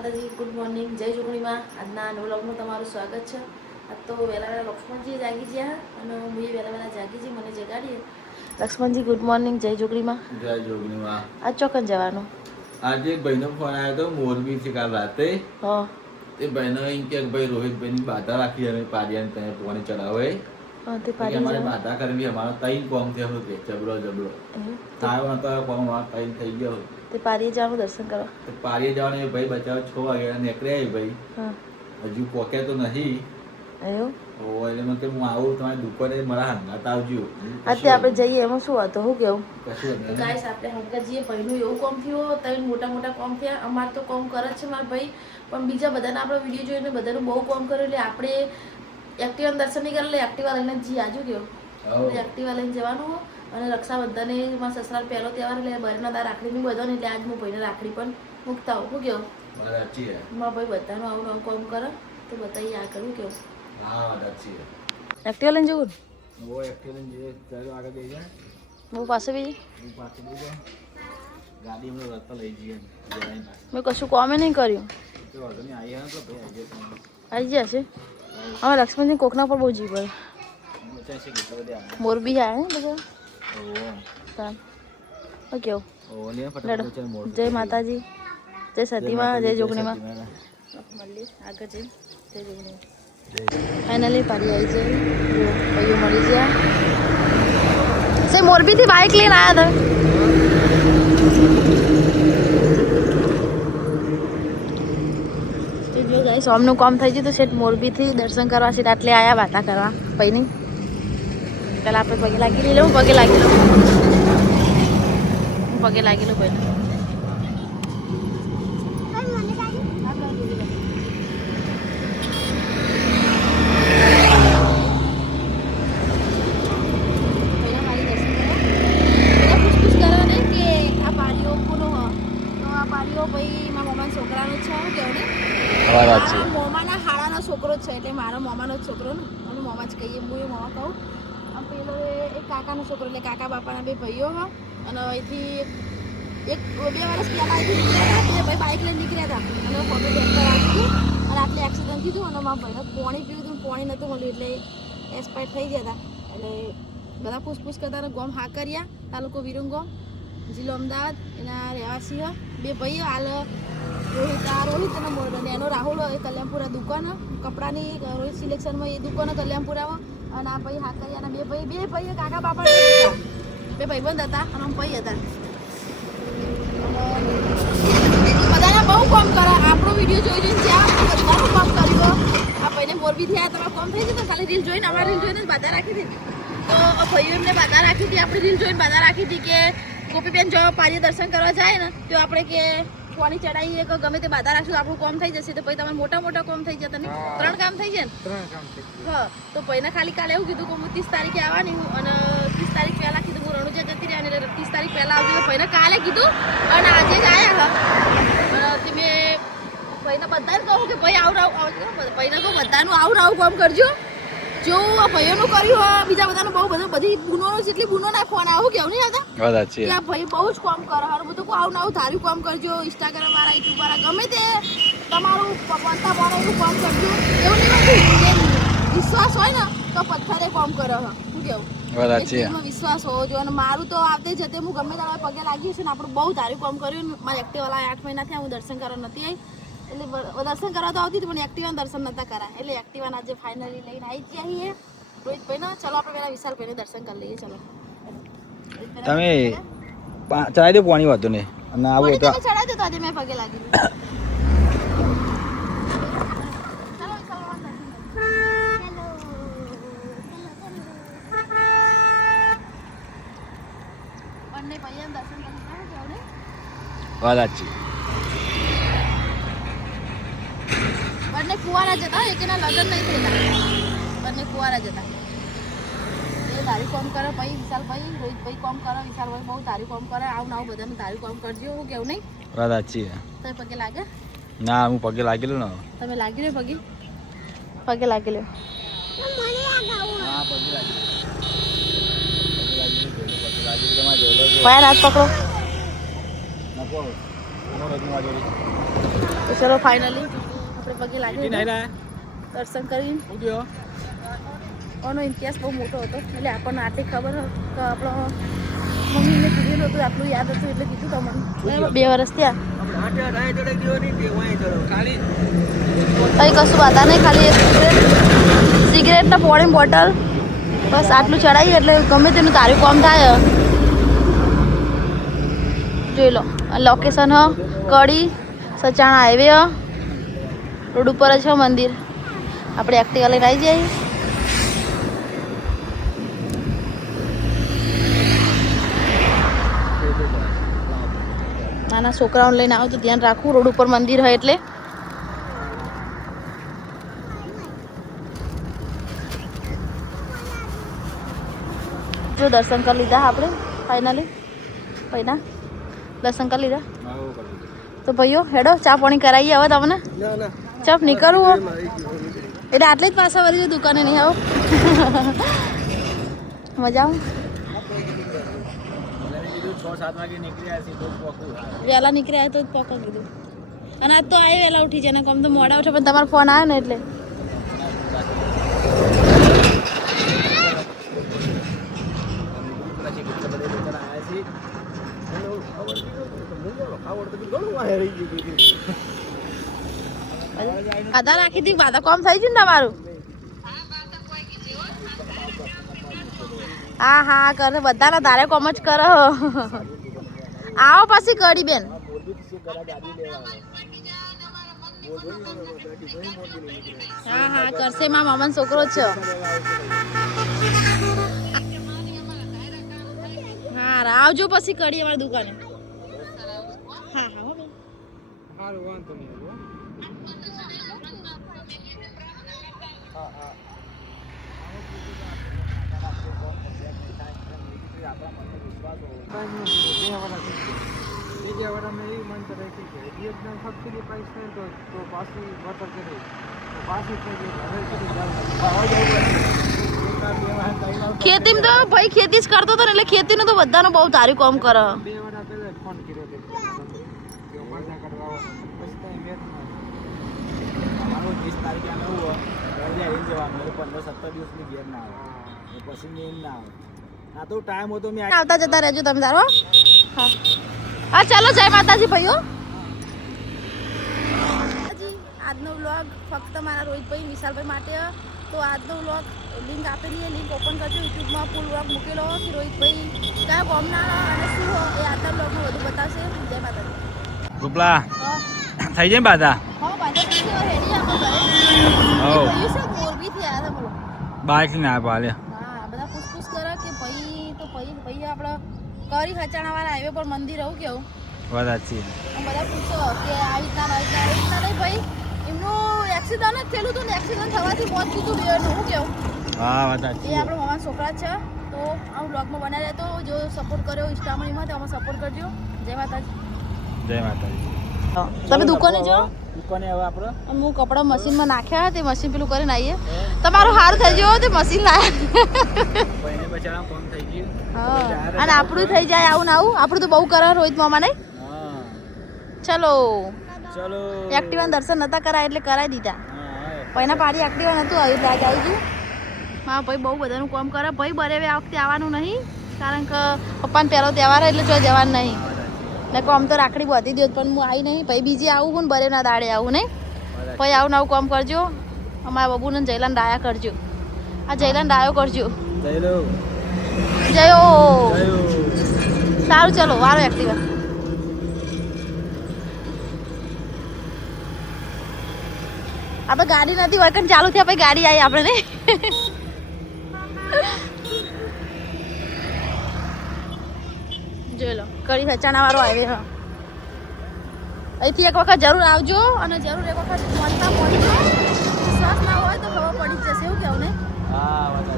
Good morning, જય જોગણીમાં. આજના વ્લોગમાં તમારું સ્વાગત છે. આજ તો વહેલા વહેલા લક્ષ્મણજી જાગી ગયા અને હું વહેલા વહેલા જાગી જઈ મને જગાડીએ. લક્ષ્મણજી ગુડ મોર્નિંગ, જય જોગણીમાં. જય જોગણીમાં. આજ ચોકન જવાનું? આજે એક ભાઈનો ફોન આવ્યો હતો મોરબીથી કાલ રાતે. હા. તે ભાઈનો એમ કે ભાઈ રોહિતભાઈની બાધા રાખી અમે પારિયાને ત્યાં પોણી ચડાવે. તે પારિયા અમારે બાધા કરવી અમારો તૈન કોમ થયો કે જબરો આવ્યો નતો કોમ તૈન થઈ ગયો. તે પારીએ જવાનું દર્શન કરવા? તો પારીએ જવાનું ભાઈ બચાવ 6 વાગ્યા નીકળ્યા ભાઈ. હજુ પોક્યા તો નહીં. એવું? એટલે મને હું આવું તમારી દુકાને મારા હંગાત આવજો. અત્યારે આપણે જઈએ એમાં શું હતું? શું કેવું? ગાઈસ આપણે હંગાત જઈએ. ભાઈનું એવું કોમ થયું, ત્રણ મોટા મોટા કોમ થયા. અમારે તો કોમ કરે જ છે મારા ભાઈ, પણ બીજા બધાના આપણે વિડીયો જોઈને બધાનું બહુ કોમ કર્યું એટલે આપણે એક્ટિવા દર્શન નહીં કરે એટલે એક્ટિવા લઈને જઈએ. આજુ કેવું એક્ટિવા લઈને જવાનું. અને રક્ષાબંધને મારા સસરા પહેલો તહેવાર એટલે બહેરના દાર રાખડી નહીં બધો ને એટલે આજ હું ભાઈને રાખડી પણ મૂકતા હોઉં. શું કેવું? મારા ભાઈ બધાનું આવું નવું કામ કરે તો બતાવીએ આ કરવું કેવું. એક્ટિવા લઈને જવું હું પાસે બી મેં કશું કોમે નહીં કર્યું. આવી ગયા છે હવે લક્ષ્મણજી કોકના પર બહુ જીવ પડે. મોરબી આવ્યા ને બધા કેવું. જય માતાજી, જય સતીમાં, જય જોગણીમાં. મળીએ આગળ જઈ જય જોગણીમાં. ફાઇનલી પાડી આવી છે ભાઈઓ મળી ગયા છે. મોરબીથી બાઇક લઈને આવ્યા હતા. ગાઈસ સોમનું કામ થઈ ગયું તો શેઠ મોરબીથી દર્શન કરવા શેઠ આટલે આવ્યા વાતા કરવા ભાઈની. પેલા આપણે પગે લાગી લઈ લઉં. પગે લાગી લઉં ભાઈને. મોમાના હાડાનો છોકરો જ છે એટલે મારા મોમાનો જ છોકરો ને અને મોમા જ કહીએ. હું એ મોમા કહું. આમ પેલો એક કાકાનો છોકરો એટલે કાકા બાપાના બે ભાઈઓ હા. અને અહીંથી એક 2 વર્ષ પહેલાં અહીંથી નીકળ્યા હતા. ભાઈ બાઇક લઈને નીકળ્યા હતા અને પગે ટ્રેક્ટર આવી ગયું અને આટલે એક્સિડન્ટ થયું અને મારા ભાઈને પાણી પીવું હતું. પાણી નહોતું મળ્યું એટલે એક્સપાયર થઈ ગયા હતા. એટલે બધા પૂછપૂછ કરતા ગોમ હા કર્યા. તાલુકો વિરંગોમ, જિલ્લો અમદાવાદ. એના રહેવાસી બે ભાઈઓ હાલ રોહિત અને એનો રાહુલ કલ્યાણપુરા દુકાન કપડાની રોહિત સિલેક્શનમાં એ દુકાન કલ્યાણપુરામાં. અને આ ભાઈ હાકરિયાના બે ભાઈઓ કાકા બાપા બે ભાઈબંધ હતા અને ભાઈ હતા. બધાને બહુ કામ કરે. આપણો વિડીયો જોઈને જ્યાં બધાનું કામ કર્યું. આ ભાઈને મોરબીથી આવ્યા તમારે કામ થઈ જતું. ખાલી રીલ જોઈને અમારી રીલ જોઈને બાધા રાખી હતી તો ભાઈઓ એમને બાધા રાખી હતી. આપણી રીલ જોઈને બાધા રાખી હતી કે ગોપીબેન જો પારીએ દર્શન કરવા જાય ને તો આપણે કે પાણી ચડાવીએ કે ગમે તે બાધા રાખશું આપણું કામ થઈ જશે. તો પછી તમારે મોટા મોટા કામ થઈ જતા ને 3 કામ થઈ જાય ને. 3 કામ થઈ હા. તો ભાઈને ખાલી કાલે એવું કીધું કે હું 30 તારીખે આવવાની હું અને 30 તારીખ પહેલાં કીધું હું રણુજા જતી રહેવાની એટલે 30 તારીખ પહેલાં આવજો. તો ભાઈને કાલે કીધું અને આજે જ આવ્યા હા. અને મેં ભાઈને બધાને કહું કે ભાઈ ભાઈને કહું બધાનું આવું કામ કરજો. જો ભાઈઓનું કર્યું બીજા બધાનું બધી બુનોનું જેટલી બુનોના ફોન આવું કેવું નહીં આવતા કે ભાઈ બહુ જ કામ કરે. હું બધું આવું ધાર્યું કામ કરજો. ઇન્સ્ટાગ્રામ વાળા યુટ્યુબ વાળા ગમે તે તમારું પંતા વાળા કામ કરજો. એવું નહીં વિશ્વાસ હોય ને તો પથ્થરે કામ કરે. શું કેવું વિશ્વાસ હોવો જોઈએ. અને મારું તો આવતે જતે હું ગમે ત્યારે પગે લાગી છે ને આપણું બહુ ધાર્યું કામ કર્યું. મારા એક્ટિવા 8 મહિના થયા હું દર્શન કરવા નથી આવી. એટલે દર્શન કરવા તો આવતી હતી પણ એક્ટિવાના દર્શન નતા કરા. એટલે એક્ટિવાના આજે ફાઇનલી લઈને આવી જઈએ રોહિતભાઈ ના. ચલો આપણે પેલા વિશાલભાઈને દર્શન કરી લઈએ. ચલો તમે ચડાવી દો પાણી વાતો ને અને આવો તો ચડાવી દો. તો આજે મેં પગે લાગી બંને ભાઈઓને દર્શન કરી વાત સાચી. બંને કુંવારા જતા. એકેના લગ્ન નહીં થયેલા. બંને કુંવારા જતા. એ તારી કામ કરે ભાઈ વિશાલભાઈ. રોહિતભાઈ કામ કરે. વિશાલભાઈ બહુ તારી કામ કરે. આવું બધાનું તારી કામ કરજો. હું કેવું નહીં વાત સાચી. તમે પગે લાગે? ના હું પગે લાગેલો ને. તમે લાગી લો પગે લાગી લો. પાય હાથ પકડો. તો ચલો ફાઇનલી આપણે પગે લાગી દર્શન કરી. આનો ઇતિહાસ બહુ મોટો હતો એટલે આપણને આટલી ખબર કે આપણો મમ્મીને કીધેલું હતું, આટલું યાદ હતું એટલે કીધું તમને. 2 વર્ષ ત્યાં કંઈ કશું વાતા નહીં, ખાલી એક સિગરેટના પોણી બોટલ બસ આટલું ચડાવી એટલે ગમે તેનું તારું કામ થાય. જોઈ લો લોકેશન હ કડી સચાણા હાઈવે રોડ ઉપર જ છે મંદિર. આપણે એક્ટિવા લઈને આવી જઈએ. નાના છોકરાઓને લઈને આવો તો ધ્યાન રાખવું, રોડ ઉપર મંદિર હોય એટલે. જો દર્શન કરી લીધા આપણે ફાઇનલી. પહેલા દર્શન કરી લીધા તો ભાઈઓ હેડો ચા પાણી કરાવીએ હવે તમને. ચપ નીકળવું એટલે આટલે જ પાછા વળી દુકાને નહીં આવો. મજા આવે. વહેલા નીકળ્યા તો જ પોકા કીધું. અને આજ તો આવી વહેલા ઉઠી જાય ને કમ તો મોડા ઉઠે પણ તમારો ફોન આવ્યો ને એટલે. આધા રાખી હતી બાધા કોમ થઈ છે ને તમારું. હા હા કરે બધાના તારે કોમ જ કરો. આવો પછી કડી બેન. હા હા કરશે મારા મામાનો છોકરો જ છે. હા આવજો પછી કડી અમારી દુકાને. હા હા હો બેન. સારું વાંધો નહીં. ખેતીમાં તો ભાઈ ખેતી જ કરતો હતો ને એટલે ખેતીનું તો બધાનું બહુ તારી કામ કરે. આવતા જતા રહેજો તમે તારો. હા હા ચાલો જય માતાજી ભાઈઓ. આજનો વ્લોગ ફક્ત મારા રોહિતભાઈ વિશાલભાઈ માટે. તો આજનો વ્લોગ લિંક આપેલી લિંક ઓપન કરજો. યુટ્યુબમાં ફૂલ વ્લોગ મૂકેલો કે રોહિતભાઈ કયા કોમના અને શું એ આજના વ્લોગમાં બધું બતાવશે. જય માતાજી. રૂપલા થઈ જાય બાધા. હા બાધા થઈ ગઈ રેડી આપણે ઘરે. મોરબીથી આવ્યા હતા બોલો. બાઈક ના પાલે. હા બધા પૂછપૂછ કરે કે ભાઈ તો ભાઈ આપણે કરી ખચાણા વાળા હાઈવે પર મંદિર આવું કેવું. વાત છે. બધા પૂછો કે આવી રીતના નહીં ભાઈ એમનું એક્સિડન્ટ જ થયેલું હતું ને એક્સિડન્ટ થવાથી મોત થયું હતું હું કેવું. હા વાત છે. એ આપણા મામાના છોકરા છે. તો આ બ્લોગમાં બનાવી રહેતો જો સપોર્ટ કર્યો ઇન્સ્ટામાં તો આમાં સપોર્ટ કરજો. જય માતાજી. જય માતાજી. તમે દુકાને જો દુકાને હવે આપણે હું કપડા મશીનમાં નાખ્યા તે મશીન પેલું કરીને આવીએ. તમારું સારું થઈ ગયું તે મશીન લાયા. હા અને આપણું થઈ જાય આવું ને આવું. આપણું તો બહુ કરે રોહિત મામા નહીં. ચલો ચલો એક્ટિવાના દર્શન નતા કરાય એટલે કરાવી દીધા. પહેલા પાડી એક્ટિવા નતું આવ્યું એટલે આજે આવી ગયું. હા ભાઈ બહુ બધાનું કામ કરે. ભાઈ બરે આ વખતે આવવાનું નહીં કારણ કે પપ્પાને પહેલો તહેવાર એટલે જો જવાનું નહીં. ને કામ તો રાખડી બાંધી દો પણ હું આવી નહીં. ભાઈ બીજી આવું હું ને બરેના દાડે આવું નહીં. ભાઈ આવું નવું કામ કરજો. અમારા બબુને જયલાન ડાયા કરજો. આ જયલાન ડાયો કરજો. જયો સારું ચલો વારો એક્ટિવા. આ તો ગાડી નથી હોય ચાલુ થયા પછી ગાડી આવી આપણે નહીં. જોઈ લો કડી ખચાણા વાળો હાઈવે. હા અહીંથી એક વખત જરૂર આવજો અને જરૂર એક વખત મળતા પડી વિશ્વાસ ના હોય તો ખબર પડી જશે એવું કેવું ને. હા વાત